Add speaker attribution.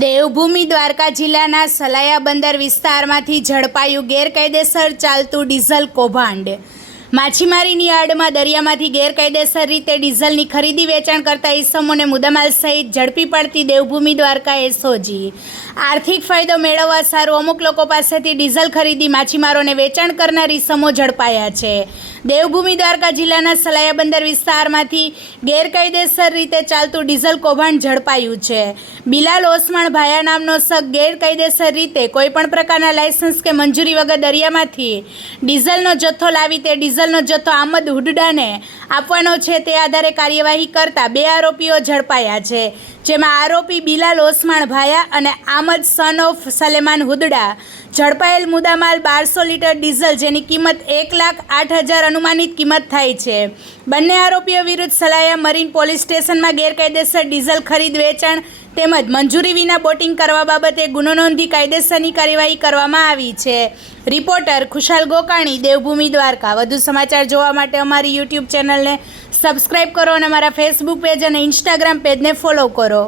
Speaker 1: દેવભૂમિ દ્વારકા જિલ્લાના સલાયા બંદર વિસ્તારમાંથી ઝડપાયું ગેરકાયદેસર ચાલતું ડીઝલ કૌભાંડ. માછીમારીની આડમાં દરિયામાંથી ગેરકાયદેસર રીતે ડીઝલની ખરીદી વેચાણ કરતા ઈસમોને મુદ્દામાલ સહિત ઝડપી પડતી દેવભૂમિ દ્વારકા એસઓજી. આર્થિક ફાયદો મેળવવા સારું અમુક લોકો પાસેથી ડીઝલ ખરીદી માછીમારોને વેચાણ કરનાર ઈસમો ઝડપાયા છે. દેવભૂમિ દ્વારકા જિલ્લાના સલાયા બંદર વિસ્તારમાંથી ગેરકાયદેસર રીતે ચાલતું ડીઝલ કૌભાંડ ઝડપાયું છે. બિલાલ ઓસમાણ ભાયા નામનો શક ગેરકાયદેસર રીતે કોઈપણ પ્રકારના લાયસન્સ કે મંજૂરી વગર દરિયામાંથી ડીઝલનો જથ્થો લાવી તે ડીઝલનો જથ્થો આમદ હુડડાને આપવાનો છે તે આધારે કાર્યવાહી કરતા બે આરોપીઓ ઝડપાયા છે, જેમાં આરોપી બિલાલ ઓસમાણ ભાયા અને આમદ સન ઓફ સલેમાન હુદડા ઝડપાયેલ મુદ્દામાલ બારસો લીટર ડીઝલ જેની કિંમત એક લાખ આઠ હજાર અનુમાનિત કિંમત થાય છે. બંને આરોપીઓ વિરુદ્ધ સલાયા મરીન પોલીસ સ્ટેશનમાં ગેરકાયદેસર ડીઝલ ખરીદ, વેચાણ તેમજ મંજૂરી વિના બોટિંગ કરવા બાબતે ગુનો નોંધી કાયદેસરની કાર્યવાહી કરવામાં આવી છે. રિપોર્ટર ખુશાલ ગોકાણી, દેવભૂમિ દ્વારકા. વધુ સમાચાર જોવા માટે અમારી યુટ્યુબ ચેનલને સબસ્ક્રાઈબ કરો અને અમારા ફેસબુક પેજ અને ઇન્સ્ટાગ્રામ પેજને ફોલો કરો.